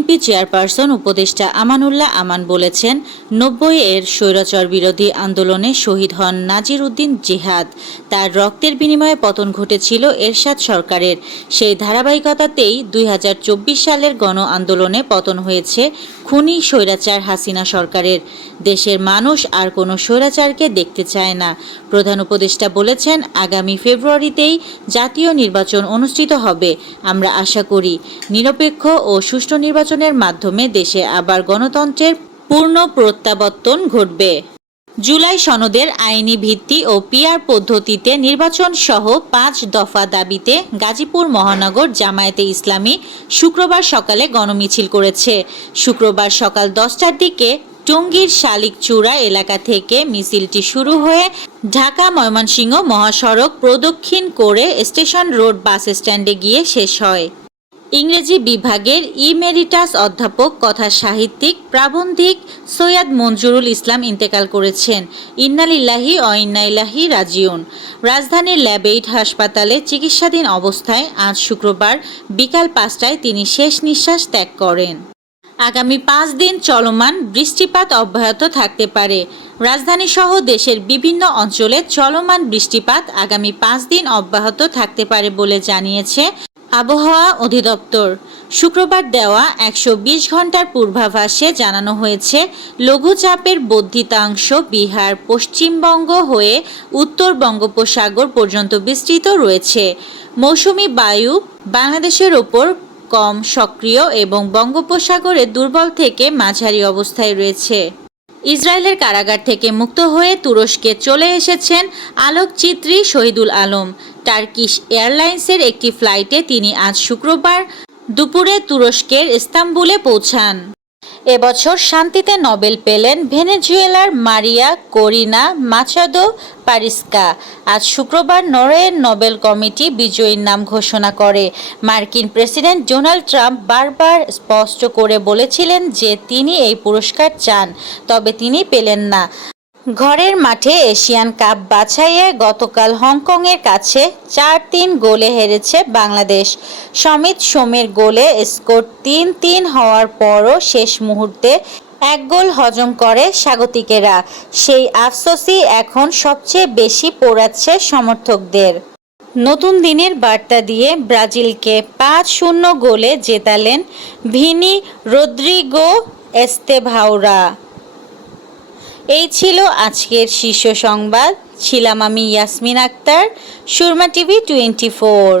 BNP chairperson উপদেষ্টা আমানুল্লাহ আমান বলেছেন, ৯০-এর স্বৈরাচার বিরোধী আন্দোলনে শহীদ হন নাজির উদ্দিন জিহাদ। তার রক্তের বিনিময়ে পতন ঘটেছিল এরশাদ সরকারের। সেই ধারাবাহিকতাতেই ২০২৪ সালের গণ আন্দোলনে পতন হয়েছে খুনি স্বৈরাচার হাসিনা সরকারের। দেশের মানুষ আর কোনো স্বৈরাচারকে দেখতে চায় না। প্রধান উপদেষ্টা বলেছেন, আগামী ফেব্রুয়ারিতেই জাতীয় নির্বাচন অনুষ্ঠিত হবে। আমরা আশা করি নিরপেক্ষ ও সুষ্ঠু নির্বাচনের মাধ্যমে দেশে আবার গণতন্ত্রের পূর্ণ প্রত্যাবর্তন ঘটবে। জুলাই সনদের আইনি ভিত্তি ও পিআর পদ্ধতিতে নির্বাচন সহ ৫ দফা দাবিতে গাজীপুর মহানগর জামায়াতে ইসলামী শুক্রবার সকালে গণমিছিল করেছে। শুক্রবার সকাল ১০টার দিকে টঙ্গীর শালিকচূড়া এলাকা থেকে মিছিলটি শুরু হয়ে ঢাকা ময়মনসিংহ মহাসড়ক প্রদক্ষিণ করে স্টেশন রোড বাস স্ট্যান্ডে গিয়ে শেষ হয়। ইংরেজি বিভাগের ইমেরিটাস অধ্যাপক কথা সাহিত্যিক প্রাবন্ধিক সৈয়দ মঞ্জুরুল ইসলাম ইন্তেকাল করেছেন। ইন্নালিল্লাহি ও ইন্না ইলাইহি রাজিউন। রাজধানীর ল্যাবএইড হাসপাতালে চিকিৎসাধীন অবস্থায় আজ শুক্রবার বিকাল ৫টায় তিনি শেষ নিঃশ্বাস ত্যাগ করেন। আগামী ৫ দিন চলমান বৃষ্টিপাত অব্যাহত থাকতে পারে। রাজধানীসহ দেশের বিভিন্ন অঞ্চলে চলমান বৃষ্টিপাত আগামী ৫ দিন অব্যাহত থাকতে পারে বলে জানিয়েছে আবহাওয়া অধিদপ্তর। শুক্রবার দেওয়া ১২০ ঘন্টার পূর্বাভাসে জানানো হয়েছে, লঘুচাপের বর্ধিতাংশ বিহার পশ্চিমবঙ্গ হয়ে উত্তর বঙ্গোপসাগর পর্যন্ত বিস্তৃত রয়েছে। মৌসুমি বায়ু বাংলাদেশের ওপর কম সক্রিয় এবং বঙ্গোপসাগরে দুর্বল থেকে মাঝারি অবস্থায় রয়েছে। ইসরায়েলের কারাগার থেকে মুক্ত হয়ে তুরস্কে চলে এসেছেন আলোকচিত্রী শহীদুল আলম। টার্কিশ এয়ারলাইন্সের একটি ফ্লাইটে তিনি আজ শুক্রবার দুপুরে তুরস্কের ইস্তাম্বুলে পৌঁছান। এবছর শান্তিতে নোবেল পেলেন ভেনেজুয়েলার মারিয়া করিনা মাচাদো পারিস্কা। আজ শুক্রবার নরওয়ের নোবেল কমিটি বিজয়ীর নাম ঘোষণা করে। মার্কিন প্রেসিডেন্ট ডোনাল্ড ট্রাম্প বারবার স্পষ্ট করে বলেছিলেন যে তিনি এই পুরস্কার চান, তবে তিনি পেলেন না। ঘরের মাঠে এশিয়ান কাপ বাছাইয়ে গতকাল হংকংয়ের কাছে ৪-৩ গোলে হেরেছে বাংলাদেশ। সমিত সোমের গোলে স্কোর ৩-৩ হওয়ার পরও শেষ মুহূর্তে এক গোল হজম করে স্বাগতিকেরা। সেই আফসোসই এখন সবচেয়ে বেশি পোড়াচ্ছে সমর্থকদের। নতুন দিনের বার্তা দিয়ে ব্রাজিলকে ৫-০ গোলে জেতালেন ভিনি রদ্রিগো এস্তেভাওরা। এই ছিল আজকের শীর্ষ সংবাদ। ছিলাম আমি ইয়াসমিন আক্তার, সুরমা টিভি 24।